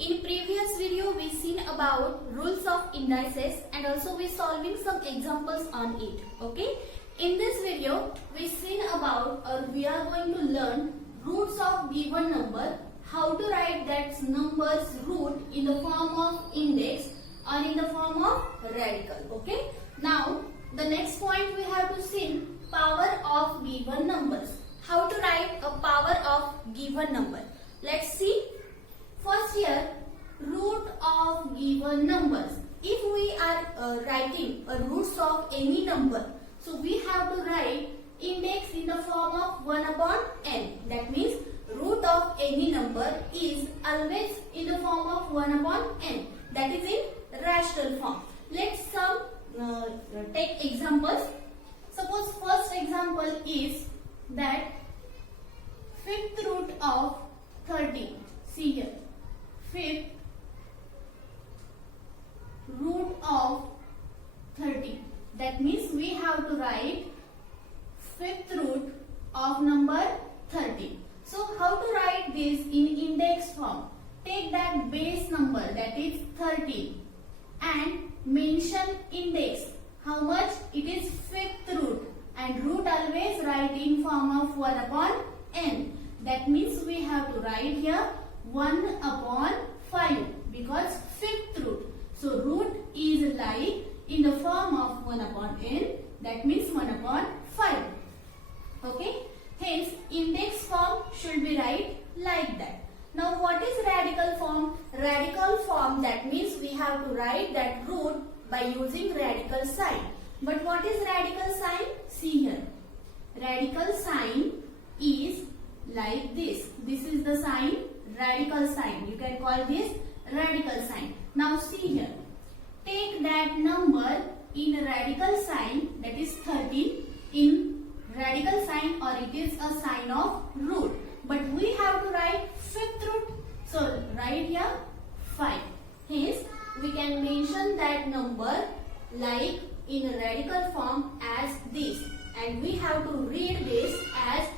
In previous video we seen about rules of indices and also we solving some examples on it. Okay. In this video we seen about or we are going to learn roots of given number, how to write that number's root in the form of index or in the form of radical. Okay. Now the next point we have to see power of given numbers. How to write a power of given number. Let's see. First here, root of given numbers. If we are writing a roots of any number, so we have to write index in the form of 1 upon n. That means root of any number is always in the form of 1 upon n. That is in rational form. Let's take examples. Suppose first example is that fifth root of 30. See here. Fifth root of 30. That means we have to write fifth root of number 30. So how to write this in index form? Take that base number, that is 30, and mention index. How much? It is fifth root, and root always write in form of 1 upon n. That means we have to write here 1 upon 5 because fifth root. So root is like in the form of 1 upon n. That means 1 upon 5. Okay. Hence index form should be write like that. Now what is radical form? Radical form, that means we have to write that root by using radical sign. But what is radical sign? See here. Radical sign is like this. This is the sign, radical sign. You can call this radical sign. Now see here. Take that number in radical sign, that is 13 in radical sign, or it is a sign of root. But we have to write fifth root. So write here 5. Hence we can mention that number like in radical form as this. And we have to read this as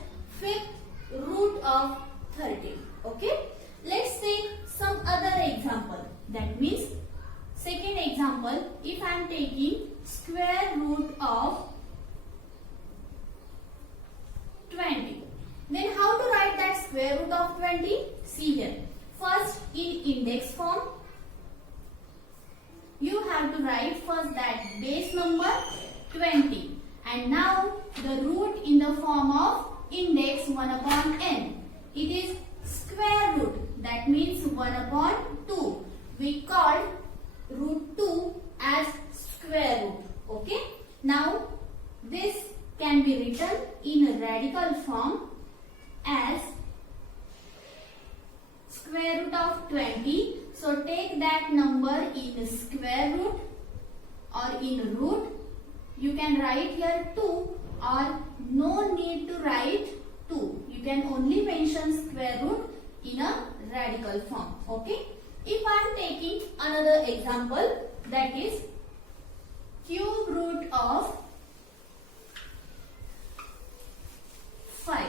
fifth root of 30. Okay. Let's take some other example. That means second example, if I am taking square root of 20. Then how to write that square root of 20? See here. First in index form, you have to write first that base number 20. And now the root in the form of index 1 upon n. It is square root. That means 1 upon 2. We call root 2 as square root. Okay. Now this can be written in a radical form as square root of 20. So take that number in square root or in root. You can write here 2 or no need to write 2. You can only mention square root in a radical form. Okay. If I am taking another example, that is cube root of 5.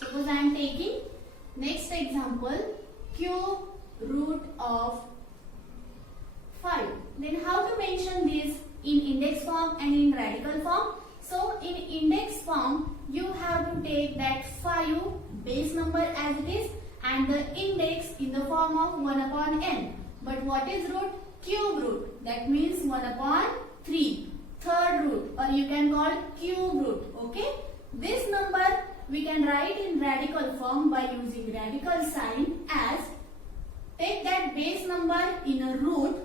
Suppose I am taking next example, cube root of 5. Then how to mention this in index form and in radical form? So in index form, you have to take that 5 base number as it is and the index in the form of 1 upon n. But what is root? Cube root. That means 1 upon 3. Third root, or you can call cube root. Okay. This number we can write in radical form by using radical sign as take that base number in a root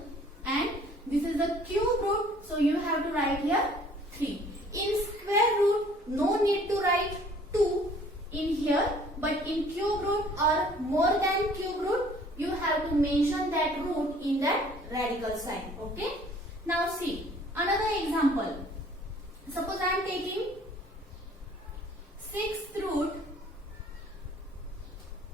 and this is the cube root. So you have to write here 3. In square root, no need to write 2 in here, but in cube root or more than cube root, you have to mention that root in that radical sign. Okay. Now see another example. Suppose I am taking sixth root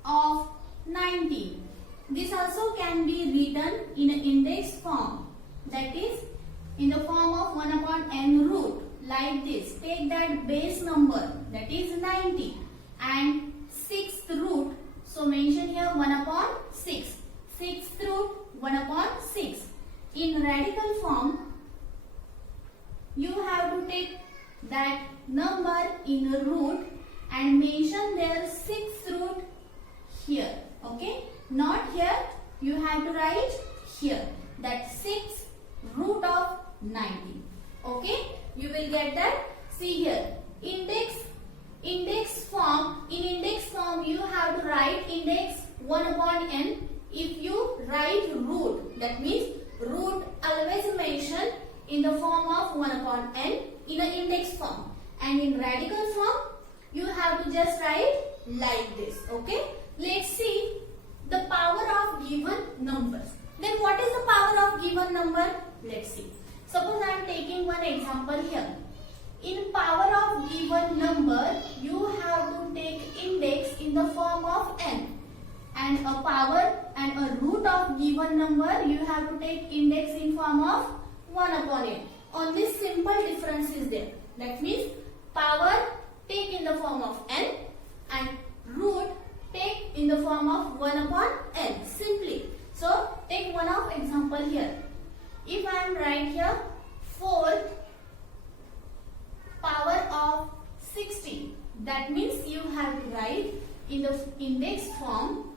of 19. This also can be written in an index form, that is in the form of 1 upon n root, like this. Take that base number, that is 90, and sixth root. So mention here 1 upon 6. Sixth 1 upon 6. In radical form, you have to take that number in root and mention their 6th root here. Okay, not here, you have to write here that 6 root of 90. Okay, you will get that. See here, index form. In index form, you have to write index 1 upon n. If you write root, that means root always mention in the form of 1 upon n in an index form. And in radical form, you have to just write like this. Okay, let's see the power of given numbers. Then what is the power of given number? Let's see. Suppose I am taking one example here. In power of given number, you have to take index in the form of n. And a power and a root of given number, you have to take index in form of 1 upon n. Only simple difference is there. That means power take in the form of n and root take in the form of 1 upon n. Simply. So take one of example here. If I am write here 4th power of 60, that means you have to write in the index form.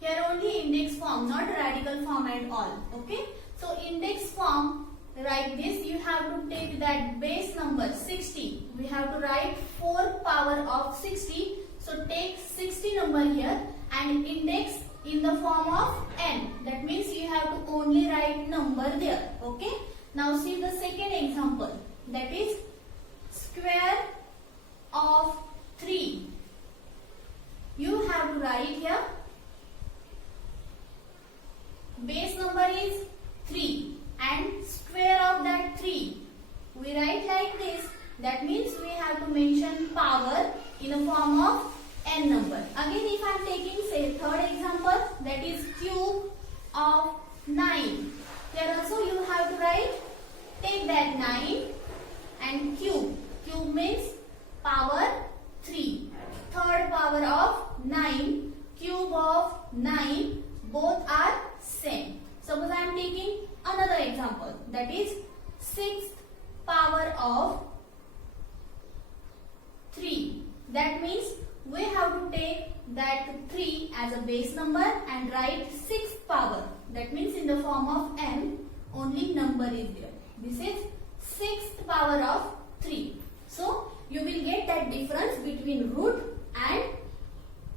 Here only index form, not radical form at all. Okay, so index form, write this. You have to take that base number 60. We have to write 4 power of 60. So take 60 number here and index in the form of n. That means you have to only write number there. Okay. Now see the second example. That is square of 3. You have to write here. Base number is 3 and square of that 3. We write like this. That means we have to mention power in the form of n number. Again, if I am taking say third example, that is cube of 9. Here also you have to write, take that 9 and cube. Cube means power 3. Third power of 9, cube of 9, both are same. Suppose I am taking another example, that is 6th power of 3. That means we have to take that 3 as a base number and write 6th power. That means in the form of n, only number is there. This is 6th power of 3. So you will get that difference between root and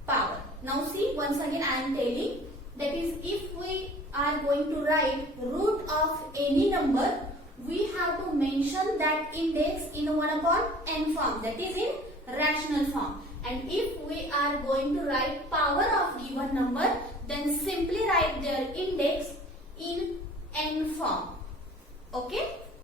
power. Now see, once again I am telling, that is if we are going to write root of any number, we have to mention that index in 1 upon n form, that is in rational form. And if we are going to write power of given number,